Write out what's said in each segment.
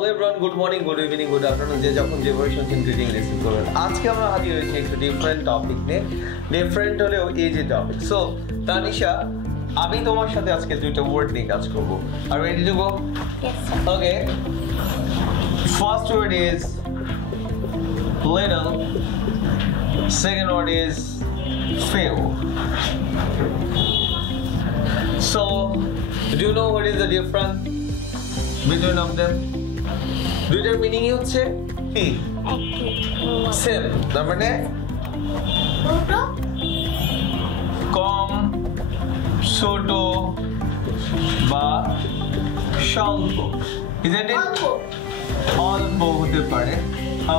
Hello everyone, good morning, good evening, good afternoon, যে যখন যে ভাবে শুনছেন গ্রিটিং রিসিভ করবেন। আজকে আমরা হাজির হয়েছি একটু ডিফারেন্ট টপিক নিয়ে। ডিফারেন্ট হলেও এই যে টপিক। সো তানিশা, আমি তোমার সাথে আজকে দুইটা ওয়ার্ড নিয়ে কাজ করব। আর ready to go? Yes, sir. Okay, first word is little, second word is few. So do you know what is the difference between of them? দুইটার মিনিং হচ্ছে কি? সেম। তার মানে কম, ছোট বা স্বল্প। Isn't it? অল্প হতে পারে।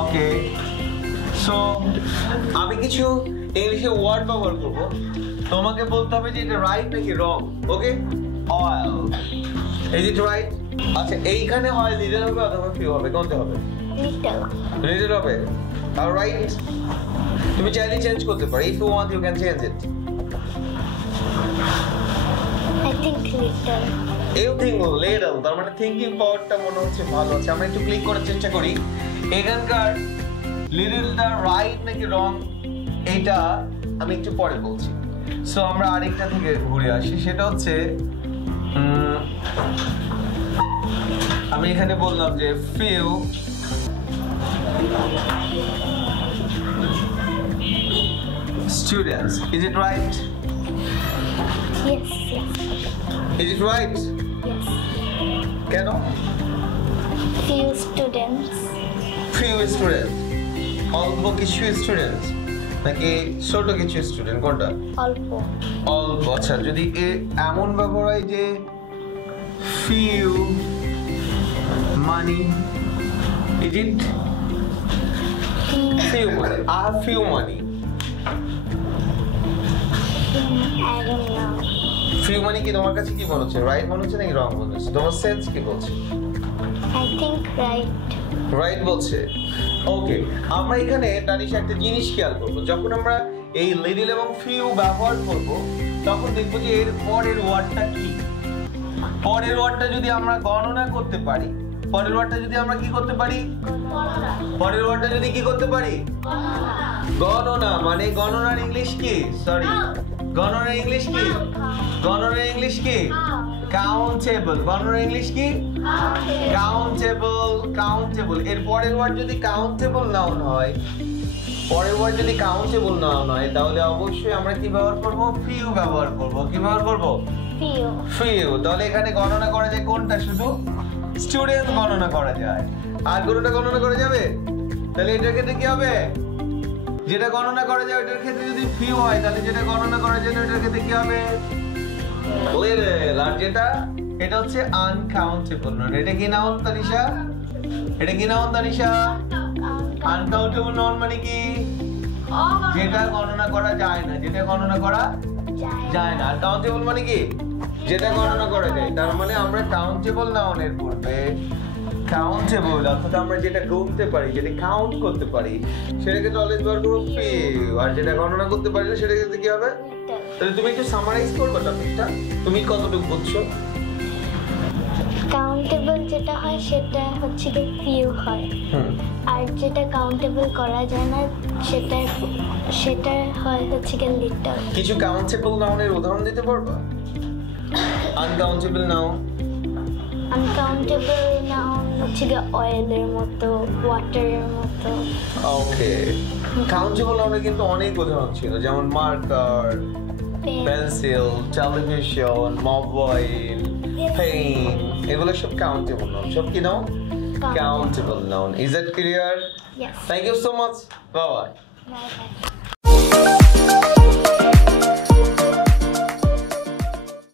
ওকে, সো আমি কিছু ইংলিশে ওয়ার্ড ব্যবহার করব, তোমাকে বলতে হবে যে এটা রাইট নাকি রং। ওকে, অয়েল, ইজ ইট রাইট? আচ্ছা, এইখানে হয় লিটল হবে অথবা ফিউ হবে, কোনটা হবে? লিটল হবে। অলরাইট, তুমি চাইলে চেঞ্জ করতে পারো। If you want you can change it. I think little. You think little, তার মানে থিঙ্কিং পাওয়ারটা মনে হচ্ছে ভালো আছে। আমরা একটু ক্লিক করার চেষ্টা করি। এখানকার লিটলটা রাইট নাকি রং এটা আমি একটু পরে বলছি। সো আমরা আরেকটা থেকে ঘুরে আসি, সেটা হচ্ছে আমি এখানে বললাম যে few students. Is it right? Yes, yes, is it right? yes. কেন? Few students. ফিউ স্টুডেন্ট, অল্প কিছু স্টুডেন্টস নাকি ছোট কিছু স্টুডেন্ট, কোনটা? অল্প। অল্প। আচ্ছা, যদি এমন ব্যবহার হয় যে few money, is it few money? I have few money. I don't know. Few money কি তোমার কাছে কি মনে হচ্ছে? রাইট মনে হচ্ছে নাকি রং মনে হচ্ছে? তোমার সেন্স কি বলছে? I think right. রাইট বলছে। ওকে, আমরা এখানে তানিশা একটা জিনিস খেয়াল করবো, যখন আমরা এই লিটল এবং ফিউ ব্যবহার করব তখন দেখবো যে এর পরের ওয়ার্ডটা কি। পরের ওয়ার্ডটা যদি আমরা গণনা করতে পারি, পরের ওয়ার্ডটা যদি আমরা কি করতে পারি, পরের ওয়ার্ডটা যদি কি করতে পারি, গণনা। মানে গণনার ইংলিশ কি? সরি, গণনার ইংলিশ কি? গণনার ইংলিশ কি? কাউন্টেবল। গণনার ইংলিশ কি? কাউন্টেবল। কাউন্টেবল। এর পরের ওয়ার্ড যদি কাউন্টেবল নাউন হয়, পরের ওয়ার্ড যদি কাউন্টেবল নাউন হয়, তাহলে অবশ্যই আমরা কি ব্যবহার করব? ফিউ ব্যবহার করব। কি ব্যবহার করব? Few. ফিউ। তাহলে এখানে গণনা করা যায় কোনটা? শুধু স্টুডেন্ট গণনা করা যায়। আর কোনটা গণনা করা যাবে? তাহলে এটার ক্ষেত্রে কি হবে? যেটা গণনা করা যায় ওটার ক্ষেত্রে যদি ফিউ হয়, তাহলে যেটা গণনা করা যায় না ওটার ক্ষেত্রে কি হবে? লিটল। আর যেটা এটা হচ্ছে আনকাউন্টেবল নাউন। এটা কি নাউন তানিশা? এটা কি নাউন তানিশা? আনকাউন্টেবল নাউন মানে কি? যেটা গণনা করা যায় না, যেটা গণনা করা যায় না। আর কাউন্টেবল মানে কি? যেটা গণনা করা যায়। তার মানে আমরা কাউন্টেবল নাউনের পূর্বে কাউন্টেবল অর্থাৎ আমরা যেটা গুনতে পারি, যেটা কাউন্ট করতে পারি, সেটাকে অলওয়েজ ব্যবহার করব ফিউ। আর যেটা গণনা করতে পারি না সেটা ক্ষেত্রে কি হবে? তাহলে তুমি একটু সামারাইজ করবে টপিকটা, তুমি কতটুকু বুঝছো? কাউন্টেবল যেটা হয় সেটা হচ্ছে কি ফিউ হয়, আর যেটা কাউন্টেবল করা যায় না সেটা হয় হচ্ছে কি লিটল। কিছু কাউন্টেবল নাউনের উদাহরণ দিতে পারবা? Uncountable noun. আনকাউন্টেবল নাউন হচ্ছে কি অয়েলের মতো, ওয়াটারের মতো। ওকে, কাউন্টেবল নাউনের কিন্তু অনেক উদাহরণ ছিল, যেমন marker, pencil, television, mobile, pen, এগুলো সব কাউন্টেবল নাউন। সব কি noun? Countable noun. Is that clear? Yes. Thank you so much. Bye bye. Bye bye.